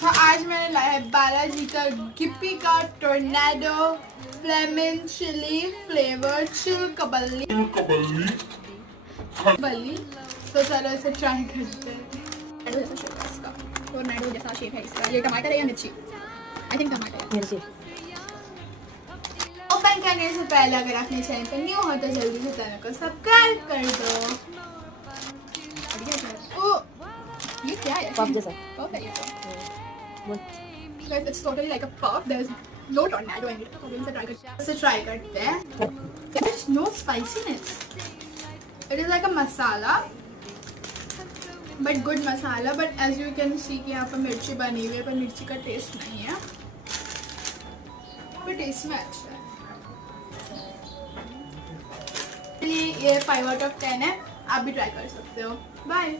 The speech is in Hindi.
तो आज मैंने लाया है बालाजी का गिप्पी का टोर्नेडो फ्लेमिंग चिली फ्लेवर चिल कबल्ली। तो चलो इसे ट्राई करते हैं। टोर्नेडो जैसा शेप है इसका। ये टमाटर है या मिर्ची? आई थिंक टमाटर मिर्ची। ओपन करने से पहले अगर आपने चैनल पर न्यू हो तो जल्दी से चैनल को सब्सक्राइब कर दो। ओ ये क्या है? पफ जैसा। पफ है ये तो। Guys, it's totally like a puff. There's no tornado in it. So try करते हैं. There's no spiciness. It is like a masala, but good masala. But as you can see कि यहाँ पर मिर्ची बनी हुई है, पर मिर्ची का टेस्ट नहीं है. पर टेस्ट में अच्छा है. ये 5 out of 10 है. आप भी ट्राई कर सकते हो. Bye.